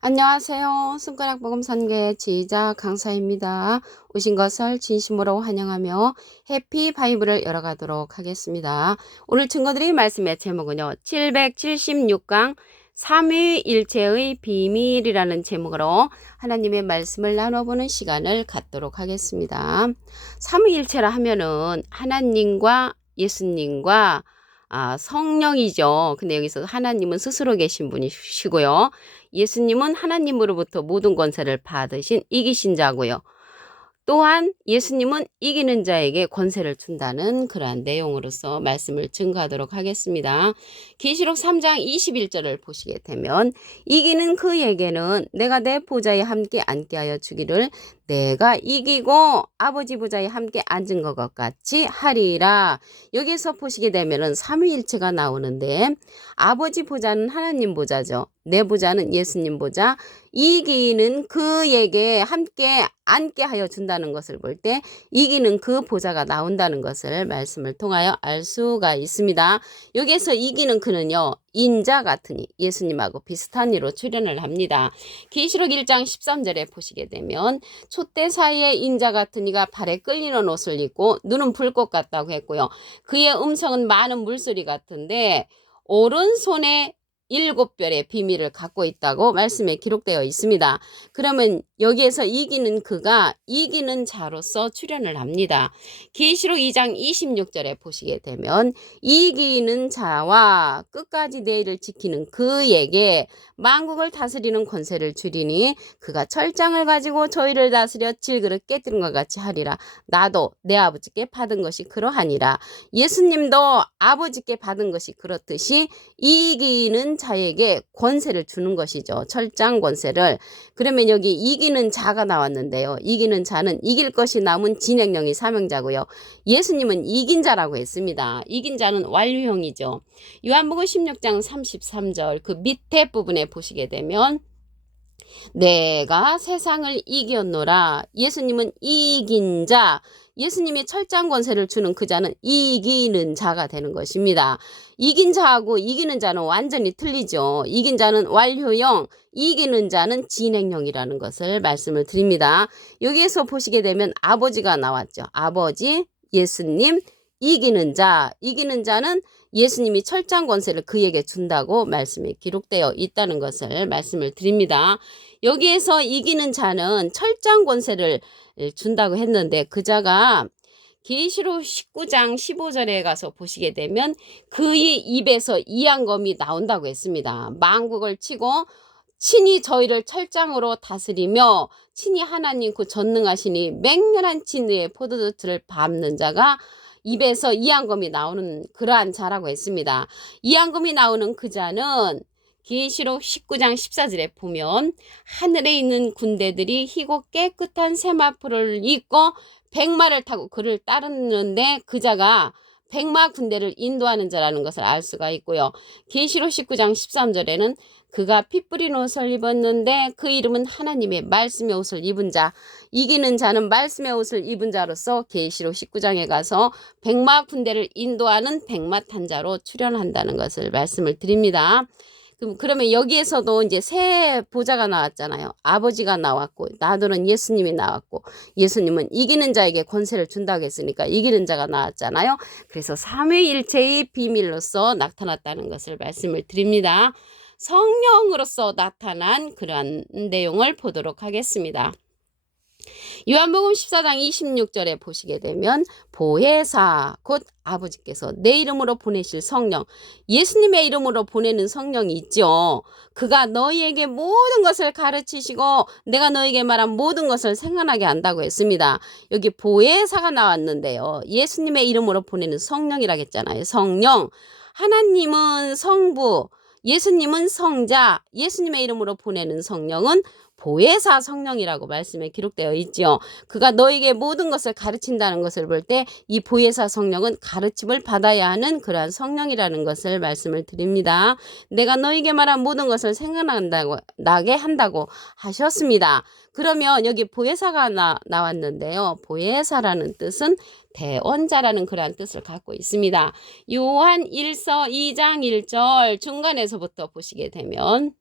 안녕하세요. 손가락 복음 선교의 지휘자 강사입니다. 오신 것을 진심으로 환영하며 해피 바이블을 열어가도록 하겠습니다. 오늘 친구들이 말씀의 제목은요. 776강 삼위일체의 비밀이라는 제목으로 하나님의 말씀을 나눠보는 시간을 갖도록 하겠습니다. 삼위일체라 하면은 하나님과 예수님과 아, 성령이죠. 근데 여기서 하나님은 스스로 계신 분이시고요. 예수님은 하나님으로부터 모든 권세를 받으신 이기신 자고요. 또한 예수님은 이기는 자에게 권세를 준다는 그러한 내용으로서 말씀을 증거하도록 하겠습니다. 계시록 3장 21절을 보시게 되면 이기는 그에게는 내가 내 보좌에 함께 앉게 하여 주기를 내가 이기고 아버지 보좌에 함께 앉은 것 같이 하리라. 여기서 보시게 되면은 삼위일체가 나오는데 아버지 보좌는 하나님 보좌죠. 내 보좌는 예수님 보좌. 이기는 그에게 함께 앉게 하여 준다는 것을 볼 때 이기는 그 보좌가 나온다는 것을 말씀을 통하여 알 수가 있습니다. 여기에서 이기는 그는요. 인자 같으니 예수님하고 비슷한 이로 출연을 합니다. 계시록 1장 13절에 보시게 되면 촛대 사이에 인자 같은 이가 발에 끌리는 옷을 입고 눈은 불꽃 같다고 했고요. 그의 음성은 많은 물소리 같은데 오른손에 일곱 별의 비밀을 갖고 있다고 말씀에 기록되어 있습니다. 그러면 여기에서 이기는 그가 이기는 자로서 출연을 합니다. 계시록 2장 26절에 보시게 되면 이기는 자와 끝까지 내일을 지키는 그에게 만국을 다스리는 권세를 주리니 그가 철장을 가지고 저희를 다스려 질그릇 깨뜨린 것 같이 하리라. 나도 내 아버지께 받은 것이 그러하니라. 예수님도 아버지께 받은 것이 그렇듯이 이기는 자에게 권세를 주는 것이죠. 철장 권세를. 그러면 여기 이기 는 자가 나왔는데요. 이기는 자는 이길 것이 남은 진행령이 사명자고요. 예수님은 이긴 자라고 했습니다. 이긴 자는 완료형이죠. 요한복음 16장 33절 그 밑에 부분에 보시게 되면 내가 세상을 이겼노라. 예수님은 이긴 자. 예수님이 철장 권세를 주는 그 자는 이기는 자가 되는 것입니다. 이긴 자하고 이기는 자는 완전히 틀리죠. 이긴 자는 완료형, 이기는 자는 진행형이라는 것을 말씀을 드립니다. 여기에서 보시게 되면 아버지가 나왔죠. 아버지, 예수님, 이기는 자, 이기는 자는 예수님이 철장 권세를 그에게 준다고 말씀에 기록되어 있다는 것을 말씀을 드립니다. 여기에서 이기는 자는 철장 권세를 준다고 했는데 그 자가 계시록 19장 15절에 가서 보시게 되면 그의 입에서 이양검이 나온다고 했습니다. 망국을 치고 친히 저희를 철장으로 다스리며 친히 하나님 그 전능하시니 맹렬한 진의 포도주를 밟는 자가 입에서 이양검이 나오는 그러한 자라고 했습니다. 이양검이 나오는 그 자는 계시록 19장 14절에 보면 하늘에 있는 군대들이 희고 깨끗한 세마포를 입고 백마를 타고 그를 따르는데 그 자가 백마 군대를 인도하는 자라는 것을 알 수가 있고요. 계시록 19장 13절에는 그가 피 뿌린 옷을 입었는데 그 이름은 하나님의 말씀의 옷을 입은 자 이기는 자는 말씀의 옷을 입은 자로서 계시록 19장에 가서 백마 군대를 인도하는 백마 탄자로 출연한다는 것을 말씀을 드립니다. 그러면 여기에서도 이제 새 보좌가 나왔잖아요. 아버지가 나왔고 나도는 예수님이 나왔고 예수님은 이기는 자에게 권세를 준다고 했으니까 이기는 자가 나왔잖아요. 그래서 삼위일체의 비밀로서 나타났다는 것을 말씀을 드립니다. 성령으로서 나타난 그러한 내용을 보도록 하겠습니다. 요한복음 14장 26절에 보시게 되면 보혜사 곧 아버지께서 내 이름으로 보내실 성령 예수님의 이름으로 보내는 성령이 있죠. 그가 너희에게 모든 것을 가르치시고 내가 너에게 말한 모든 것을 생각나게 한다고 했습니다. 여기 보혜사가 나왔는데요. 예수님의 이름으로 보내는 성령이라겠잖아요. 성령 하나님은 성부 예수님은 성자, 예수님의 이름으로 보내는 성령은 보혜사 성령이라고 말씀에 기록되어 있지요. 그가 너에게 모든 것을 가르친다는 것을 볼 때 이 보혜사 성령은 가르침을 받아야 하는 그러한 성령이라는 것을 말씀을 드립니다. 내가 너에게 말한 모든 것을 생각난다고 나게 한다고 하셨습니다. 그러면 여기 보혜사가 나, 나왔는데요. 보혜사라는 뜻은 대원자라는 그러한 뜻을 갖고 있습니다. 요한 1서 2장 1절 중간에서부터 보시게 되면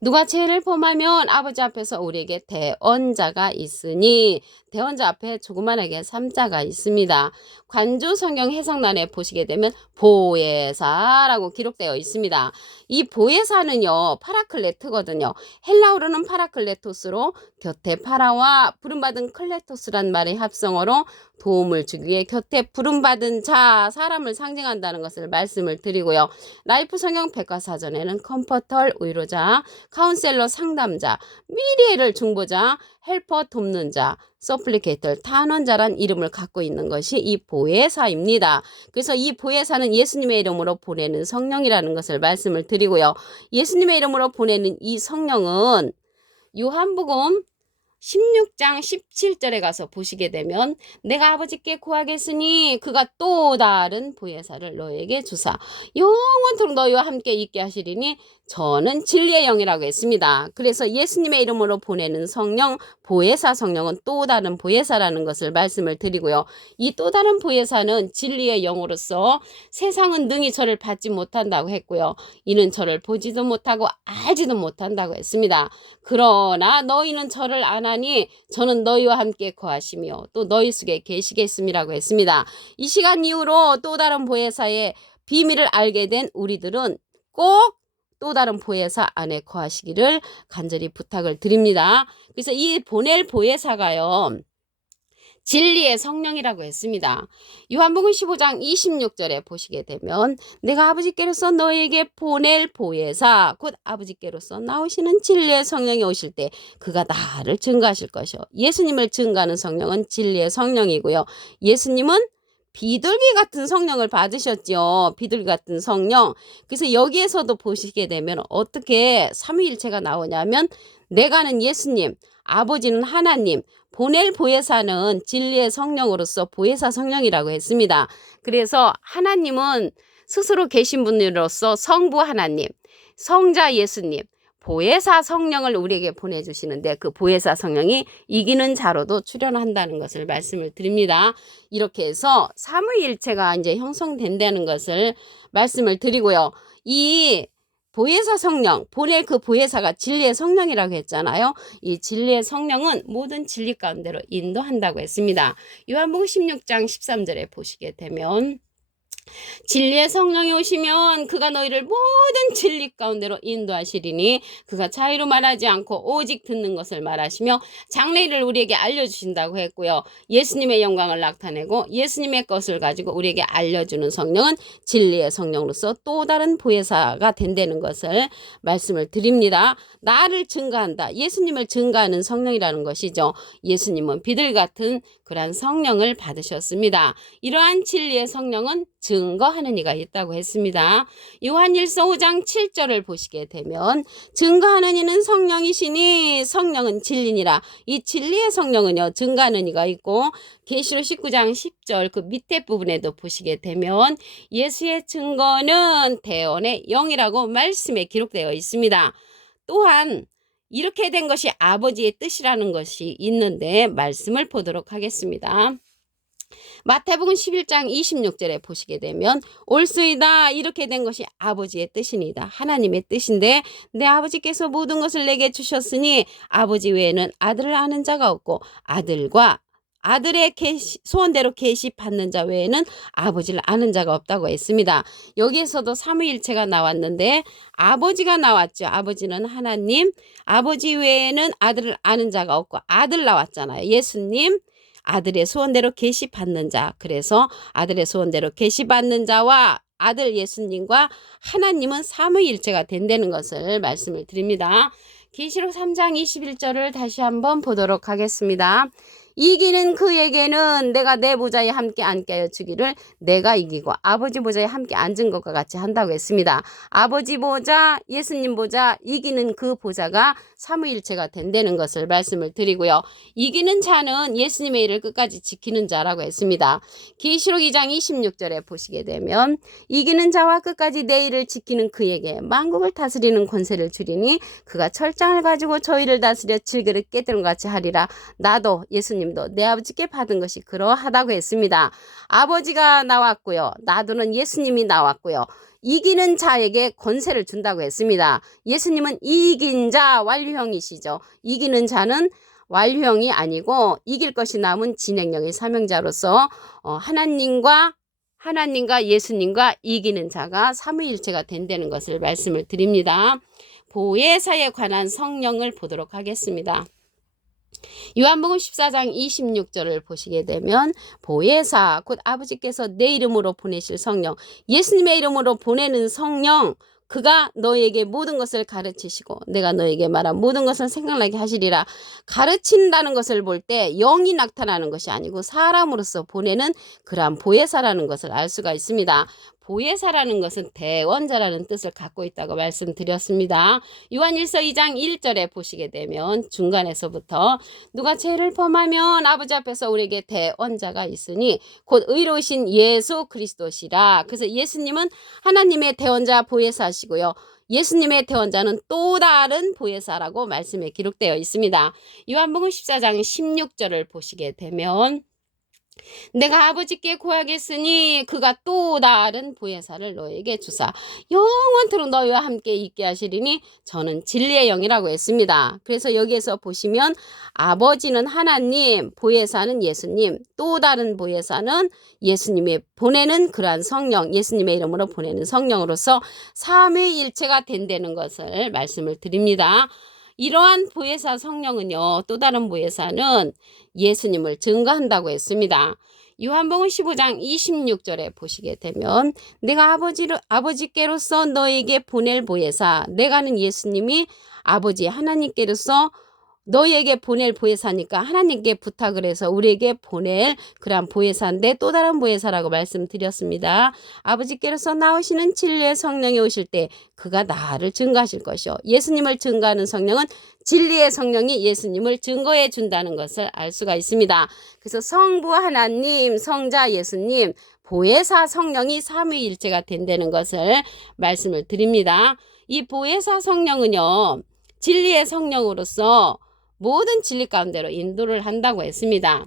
누가 죄를 범하면 아버지 앞에서 우리에게 대언자가 있으니 대언자 앞에 조그만하게 삼자가 있습니다. 관주 성경 해석란에 보시게 되면 보혜사라고 기록되어 있습니다. 이 보혜사는요 파라클레트거든요. 헬라어로는 파라클레토스로 곁에 파라와 부름받은 클레토스란 말의 합성어로 도움을 주기 위해 곁에 부름받은 자 사람을 상징한다는 것을 말씀을 드리고요. 라이프 성경 백과사전에는 컴포털 의료자, 카운셀러 상담자, 미래를 중보자, 헬퍼 돕는 자, 서플리케이터 탄원자란 이름을 갖고 있는 것이 이 보혜사입니다. 그래서 이 보혜사는 예수님의 이름으로 보내는 성령이라는 것을 말씀을 드리고요. 예수님의 이름으로 보내는 이 성령은 요한복음 16장 17절에 가서 보시게 되면 내가 아버지께 구하겠으니 그가 또 다른 보혜사를 너에게 주사 영원토록 너희와 함께 있게 하시리니 저는 진리의 영이라고 했습니다. 그래서 예수님의 이름으로 보내는 성령 보혜사 성령은 또 다른 보혜사라는 것을 말씀을 드리고요. 이 또 다른 보혜사는 진리의 영으로서 세상은 능히 저를 받지 못한다고 했고요. 이는 저를 보지도 못하고 알지도 못한다고 했습니다. 그러나 너희는 저를 아나 니 저는 너희와 함께 거하시며 또 너희 속에 계시겠음이라고 했습니다. 이 시간 이후로 또 다른 보혜사의 비밀을 알게 된 우리들은 꼭 또 다른 보혜사 안에 거하시기를 간절히 부탁을 드립니다. 그래서 이 보낼 보혜사가요. 진리의 성령이라고 했습니다. 요한복음 15장 26절에 보시게 되면 내가 아버지께로서 너에게 보낼 보혜사 곧 아버지께로서 나오시는 진리의 성령이 오실 때 그가 나를 증거하실 것이요. 예수님을 증거하는 성령은 진리의 성령이고요. 예수님은 비둘기 같은 성령을 받으셨지요. 비둘기 같은 성령. 그래서 여기에서도 보시게 되면 어떻게 삼위일체가 나오냐면 내가는 예수님, 아버지는 하나님, 보낼 보혜사는 진리의 성령으로서 보혜사 성령이라고 했습니다. 그래서 하나님은 스스로 계신 분으로서 성부 하나님, 성자 예수님, 보혜사 성령을 우리에게 보내주시는데 그 보혜사 성령이 이기는 자로도 출연한다는 것을 말씀을 드립니다. 이렇게 해서 삼위일체가 이제 형성된다는 것을 말씀을 드리고요. 이 보혜사 성령, 보낼 그 보혜사가 진리의 성령이라고 했잖아요. 이 진리의 성령은 모든 진리 가운데로 인도한다고 했습니다. 요한복음 16장 13절에 보시게 되면 진리의 성령이 오시면 그가 너희를 모든 진리 가운데로 인도하시리니 그가 자유로 말하지 않고 오직 듣는 것을 말하시며 장래를 우리에게 알려주신다고 했고요. 예수님의 영광을 나타내고 예수님의 것을 가지고 우리에게 알려주는 성령은 진리의 성령으로서 또 다른 보혜사가 된다는 것을 말씀을 드립니다. 나를 증가한다. 예수님을 증가하는 성령이라는 것이죠. 예수님은 비들 같은 그러한 성령을 받으셨습니다. 이러한 진리의 성령은 증거하는 이가 있다고 했습니다. 요한일서 5장 7절을 보시게 되면 증거하는 이는 성령이시니 성령은 진리니라. 이 진리의 성령은요. 증거하는 이가 있고 계시록 19장 10절 그 밑에 부분에도 보시게 되면 예수의 증거는 대원의 영이라고 말씀에 기록되어 있습니다. 또한 이렇게 된 것이 아버지의 뜻이라는 것이 있는데 말씀을 보도록 하겠습니다. 마태복음 11장 26절에 보시게 되면 올수이다 이렇게 된 것이 아버지의 뜻이니다. 하나님의 뜻인데 내 아버지께서 모든 것을 내게 주셨으니 아버지 외에는 아들을 아는 자가 없고 아들과 아들의 계시, 소원대로 계시 받는 자 외에는 아버지를 아는 자가 없다고 했습니다. 여기에서도 삼위일체가 나왔는데 아버지가 나왔죠. 아버지는 하나님, 아버지 외에는 아들을 아는 자가 없고 아들 나왔잖아요. 예수님, 아들의 소원대로 계시 받는 자. 그래서 아들의 소원대로 계시 받는 자와 아들 예수님과 하나님은 삼위일체가 된다는 것을 말씀을 드립니다. 계시록 3장 21절을 다시 한번 보도록 하겠습니다. 이기는 그에게는 내가 내 보좌에 함께 앉게 하여 주기를 내가 이기고 아버지 보좌에 함께 앉은 것과 같이 한다고 했습니다. 아버지 보좌, 예수님 보좌, 이기는 그 보좌가 삼위일체가 된다는 것을 말씀을 드리고요. 이기는 자는 예수님의 일을 끝까지 지키는 자라고 했습니다. 계시록 2장 26절에 보시게 되면 이기는 자와 끝까지 내 일을 지키는 그에게 만국을 다스리는 권세를 주리니 그가 철장을 가지고 저희를 다스려 질그를 깨뜨는 것 같이 하리라. 나도 예수님 하나님도 내 아버지께 받은 것이 그러하다고 했습니다. 아버지가 나왔고요. 나도는 예수님이 나왔고요. 이기는 자에게 권세를 준다고 했습니다. 예수님은 이긴 자 완료형이시죠. 이기는 자는 완료형이 아니고 이길 것이 남은 진행령의 사명자로서 어, 하나님과 하나님과 예수님과 이기는 자가 삼위일체가 된다는 것을 말씀을 드립니다. 보혜사에 관한 성령을 보도록 하겠습니다. 요한복음 14장 26절을 보시게 되면 보혜사 곧 아버지께서 내 이름으로 보내실 성령 예수님의 이름으로 보내는 성령 그가 너에게 모든 것을 가르치시고 내가 너에게 말한 모든 것을 생각나게 하시리라 가르친다는 것을 볼 때 영이 나타나는 것이 아니고 사람으로서 보내는 그러한 보혜사라는 것을 알 수가 있습니다. 보혜사라는 것은 대원자라는 뜻을 갖고 있다고 말씀드렸습니다. 요한일서 2장 1절에 보시게 되면 중간에서부터 누가 죄를 범하면 아버지 앞에서 우리에게 대원자가 있으니 곧 의로우신 예수 그리스도시라. 그래서 예수님은 하나님의 대원자 보혜사시고요. 예수님의 대원자는 또 다른 보혜사라고 말씀에 기록되어 있습니다. 요한복음 14장 16절을 보시게 되면 내가 아버지께 구하겠으니 그가 또 다른 보혜사를 너에게 주사 영원토록 너희와 함께 있게 하시리니 저는 진리의 영이라고 했습니다. 그래서 여기에서 보시면 아버지는 하나님, 보혜사는 예수님, 또 다른 보혜사는 예수님의 보내는 그러한 성령, 예수님의 이름으로 보내는 성령으로서 삼위일체가 된다는 것을 말씀을 드립니다. 이러한 보혜사 성령은요, 또 다른 보혜사는 예수님을 증거한다고 했습니다. 요한복음 15장 26절에 보시게 되면 내가 아버지를 아버지께로서 너에게 보낼 보혜사 내가는 예수님이 아버지 하나님께로서 너희에게 보낼 보혜사니까 하나님께 부탁을 해서 우리에게 보낼 그러한 보혜사인데 또 다른 보혜사라고 말씀드렸습니다. 아버지께로서 나오시는 진리의 성령이 오실 때 그가 나를 증거하실 것이요. 예수님을 증거하는 성령은 진리의 성령이 예수님을 증거해 준다는 것을 알 수가 있습니다. 그래서 성부 하나님, 성자 예수님, 보혜사 성령이 삼위일체가 된다는 것을 말씀을 드립니다. 이 보혜사 성령은요. 진리의 성령으로서 모든 진리 가운데로 인도를 한다고 했습니다.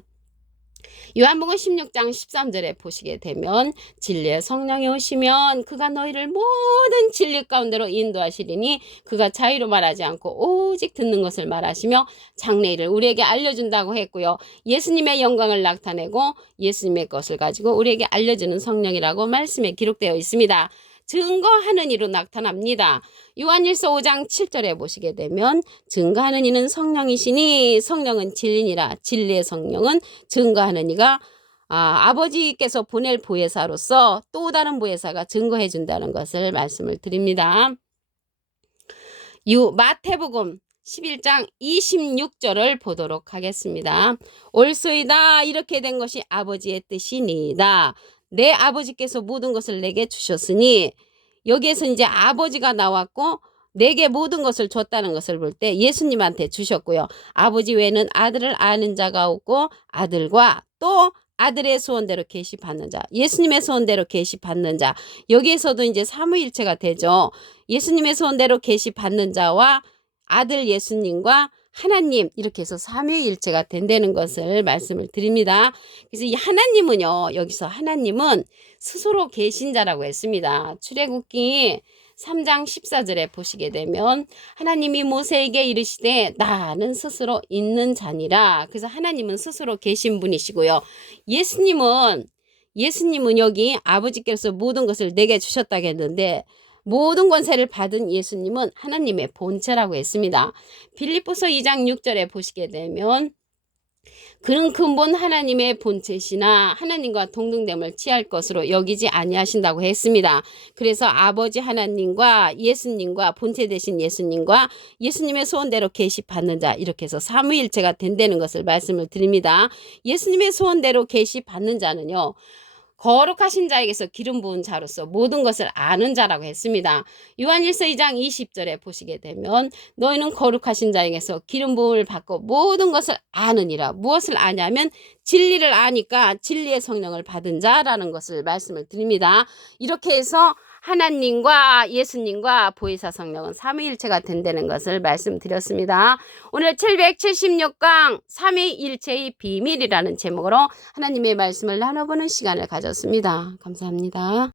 요한복음 16장 13절에 보시게 되면 진리의 성령이 오시면 그가 너희를 모든 진리 가운데로 인도하시리니 그가 자유로 말하지 않고 오직 듣는 것을 말하시며 장래일을 우리에게 알려준다고 했고요. 예수님의 영광을 나타내고 예수님의 것을 가지고 우리에게 알려주는 성령이라고 말씀에 기록되어 있습니다. 증거하는 이로 나타납니다. 요한일서 5장 7절에 보시게 되면 증거하는 이는 성령이시니 성령은 진리니라 진리의 성령은 증거하는 이가 아, 아버지께서 보낼 보혜사로서 또 다른 보혜사가 증거해 준다는 것을 말씀을 드립니다. 유 마태복음 11장 26절을 보도록 하겠습니다. 올소이다 이렇게 된 것이 아버지의 뜻이니이다. 내 아버지께서 모든 것을 내게 주셨으니 여기에서 이제 아버지가 나왔고 내게 모든 것을 줬다는 것을 볼 때 예수님한테 주셨고요. 아버지 외에는 아들을 아는 자가 없고 아들과 또 아들의 소원대로 계시 받는 자, 예수님의 소원대로 계시 받는 자. 여기에서도 이제 삼위일체가 되죠. 예수님의 소원대로 계시 받는 자와 아들 예수님과 하나님 이렇게 해서 삼위일체가 된다는 것을 말씀을 드립니다. 그래서 이 하나님은요. 여기서 하나님은 스스로 계신 자라고 했습니다. 출애굽기 3장 14절에 보시게 되면 하나님이 모세에게 이르시되 나는 스스로 있는 자니라. 그래서 하나님은 스스로 계신 분이시고요. 예수님은 예수님은 여기 아버지께서 모든 것을 내게 주셨다고 했는데 모든 권세를 받은 예수님은 하나님의 본체라고 했습니다. 빌립보서 2장 6절에 보시게 되면 그는 근본 하나님의 본체시나 하나님과 동등됨을 취할 것으로 여기지 아니하신다고 했습니다. 그래서 아버지 하나님과 예수님과 본체 되신 예수님과 예수님의 소원대로 계시 받는 자 이렇게 해서 삼위일체가 된다는 것을 말씀을 드립니다. 예수님의 소원대로 계시 받는 자는요. 거룩하신 자에게서 기름 부은 자로서 모든 것을 아는 자라고 했습니다. 요한일서 2장 20절에 보시게 되면 너희는 거룩하신 자에게서 기름 부음을 받고 모든 것을 아느니라. 무엇을 아냐면 진리를 아니까 진리의 성령을 받은 자라는 것을 말씀을 드립니다. 이렇게 해서 하나님과 예수님과 보혜사 성령은 삼위일체가 된다는 것을 말씀드렸습니다. 오늘 776강 삼위일체의 비밀이라는 제목으로 하나님의 말씀을 나눠보는 시간을 가졌습니다. 감사합니다.